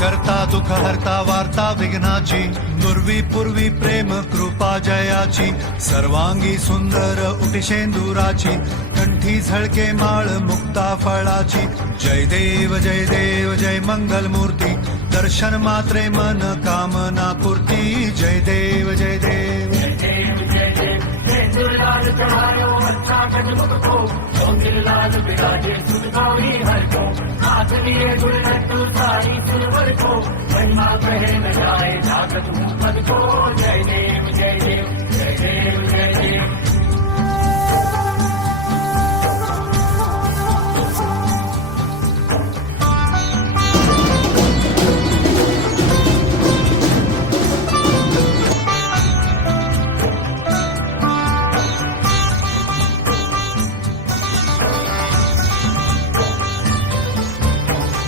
करता दुःख हरता वार्ता विघ्नाची, नुर्वी पूर्वी प्रेम कृपा जयाची, सर्वांगी सुंदर उटिशेंदुराची, कंठी झळके माळ मुक्ता फळाची. जय देव जय मंगल मूर्ती, दर्शन मात्रे मन कामना पूर्ती. जय देव जय देव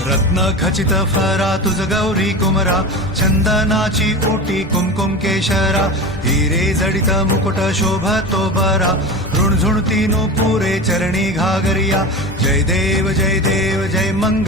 रत्न खचित फरा तुझ गौरी कुमरा, चंदनाची ओटी कुमकुम केशरा, हिरे जडित मुकुट शोभतो बरा, ऋणझुणती नुपुरे चरणी घागरिया. जय देव जय मंगल